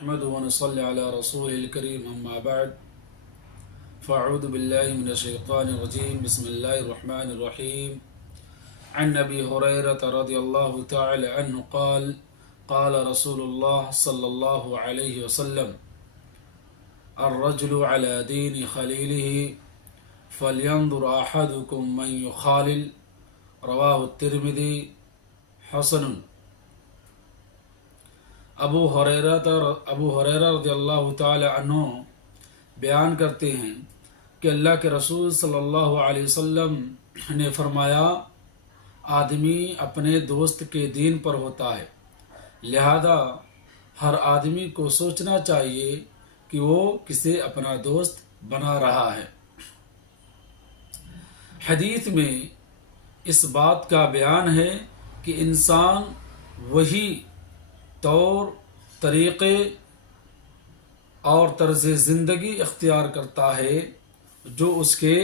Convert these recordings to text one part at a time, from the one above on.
نحمد ونصلي على رسول الكريم أما بعد فأعوذ بالله من الشيطان الرجيم بسم الله الرحمن الرحيم عن أبي هريرة رضي الله تعالى عنه قال قال رسول الله صلى الله عليه وسلم الرجل على دين خليله فلينظر أحدكم من يخالل رواه الترمذي حسن ابو ہریرہ رضی اللہ تعالی عنہ بیان کرتے ہیں کہ اللہ کے رسول صلی اللہ علیہ وسلم نے فرمایا آدمی اپنے دوست کے دین پر ہوتا ہے، لہذا ہر آدمی کو سوچنا چاہیے کہ وہ کسے اپنا دوست بنا رہا ہے۔ حدیث میں اس بات کا بیان ہے کہ انسان وہی طور طریقے اور طرز زندگی اختیار کرتا ہے جو اس کے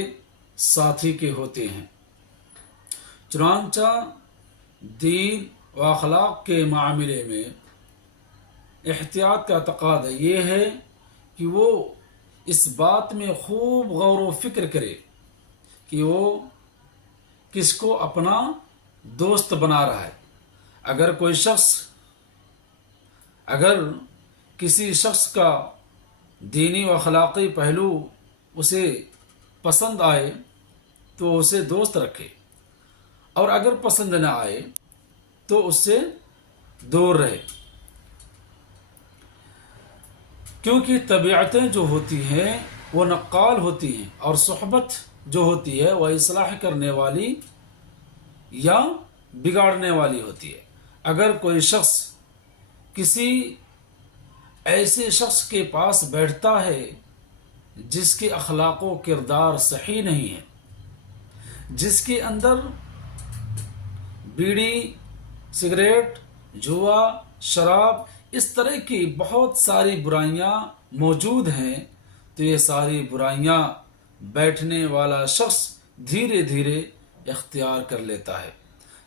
ساتھی کے ہوتے ہیں۔ چنانچہ دین و اخلاق کے معاملے میں احتیاط کا تقاضا یہ ہے کہ وہ اس بات میں خوب غور و فکر کرے کہ وہ کس کو اپنا دوست بنا رہا ہے۔ اگر کسی شخص کا دینی و اخلاقی پہلو اسے پسند آئے تو اسے دوست رکھے، اور اگر پسند نہ آئے تو اس سے دور رہے، کیونکہ طبیعتیں جو ہوتی ہیں وہ نقال ہوتی ہیں، اور صحبت جو ہوتی ہے وہ اصلاح کرنے والی یا بگاڑنے والی ہوتی ہے۔ اگر کوئی شخص کسی ایسے شخص کے پاس بیٹھتا ہے جس کے اخلاق و کردار صحیح نہیں ہے، جس کے اندر بیڑی، سگریٹ، جوا، شراب، اس طرح کی بہت ساری برائیاں موجود ہیں، تو یہ ساری برائیاں بیٹھنے والا شخص دھیرے دھیرے اختیار کر لیتا ہے،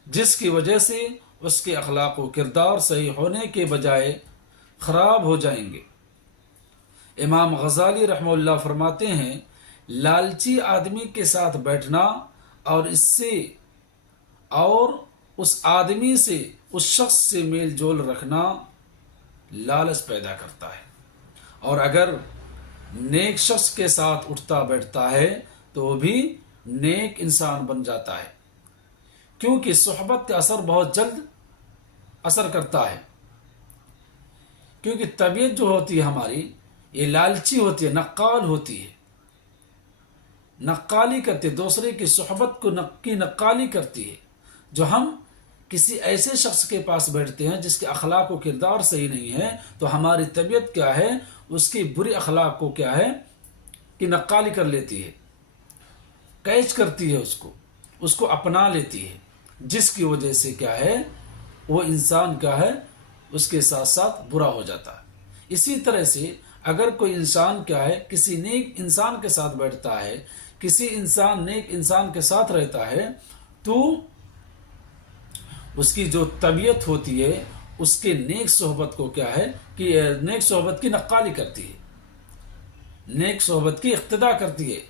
جس کی وجہ سے اس کے اخلاق و کردار صحیح ہونے کے بجائے خراب ہو جائیں گے۔ امام غزالی رحمہ اللہ فرماتے ہیں لالچی آدمی کے ساتھ بیٹھنا اور اس آدمی سے، اس شخص سے میل جول رکھنا لالچ پیدا کرتا ہے، اور اگر نیک شخص کے ساتھ اٹھتا بیٹھتا ہے تو وہ بھی نیک انسان بن جاتا ہے، کیونکہ صحبت کا اثر بہت جلد اثر کرتا ہے، کیونکہ طبیعت جو ہوتی ہے ہماری یہ لالچی ہوتی ہے، نقال ہوتی ہے، نقالی کرتی ہے، دوسرے کی صحبت کی نقالی کرتی ہے۔ جو ہم کسی ایسے شخص کے پاس بیٹھتے ہیں جس کے اخلاق و کردار صحیح نہیں ہے، تو ہماری طبیعت کیا ہے، اس کی بری اخلاق کو کیا ہے کہ نقالی کر لیتی ہے، کیچ کرتی ہے، اس کو اپنا لیتی ہے، جس کی وجہ سے کیا ہے وہ انسان کیا ہے اس کے ساتھ ساتھ برا ہو جاتا ہے۔ اسی طرح سے اگر کوئی انسان کیا ہے کسی نیک انسان کے ساتھ بیٹھتا ہے، کسی انسان نیک انسان کے ساتھ رہتا ہے، تو اس کی جو طبیعت ہوتی ہے اس کے نیک صحبت کو کیا ہے کہ نیک صحبت کی نقالی کرتی ہے، نیک صحبت کی اقتدا کرتی ہے،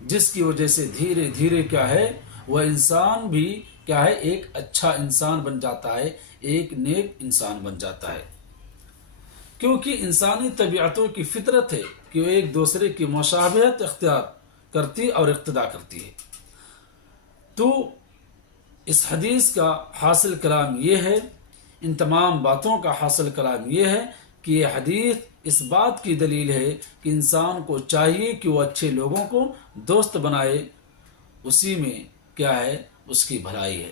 جس کی وجہ سے دھیرے دھیرے کیا ہے وہ انسان بھی کیا ہے ایک اچھا انسان بن جاتا ہے، ایک نیک انسان بن جاتا ہے، کیونکہ انسانی طبیعتوں کی فطرت ہے کہ وہ ایک دوسرے کی مشابہت اختیار کرتی اور اقتدا کرتی ہے۔ تو اس حدیث کا حاصل کلام یہ ہے، ان تمام باتوں کا حاصل کلام یہ ہے کہ یہ حدیث اس بات کی دلیل ہے کہ انسان کو چاہیے کہ وہ اچھے لوگوں کو دوست بنائے، اسی میں کیا ہے اس کی بھلائی ہے۔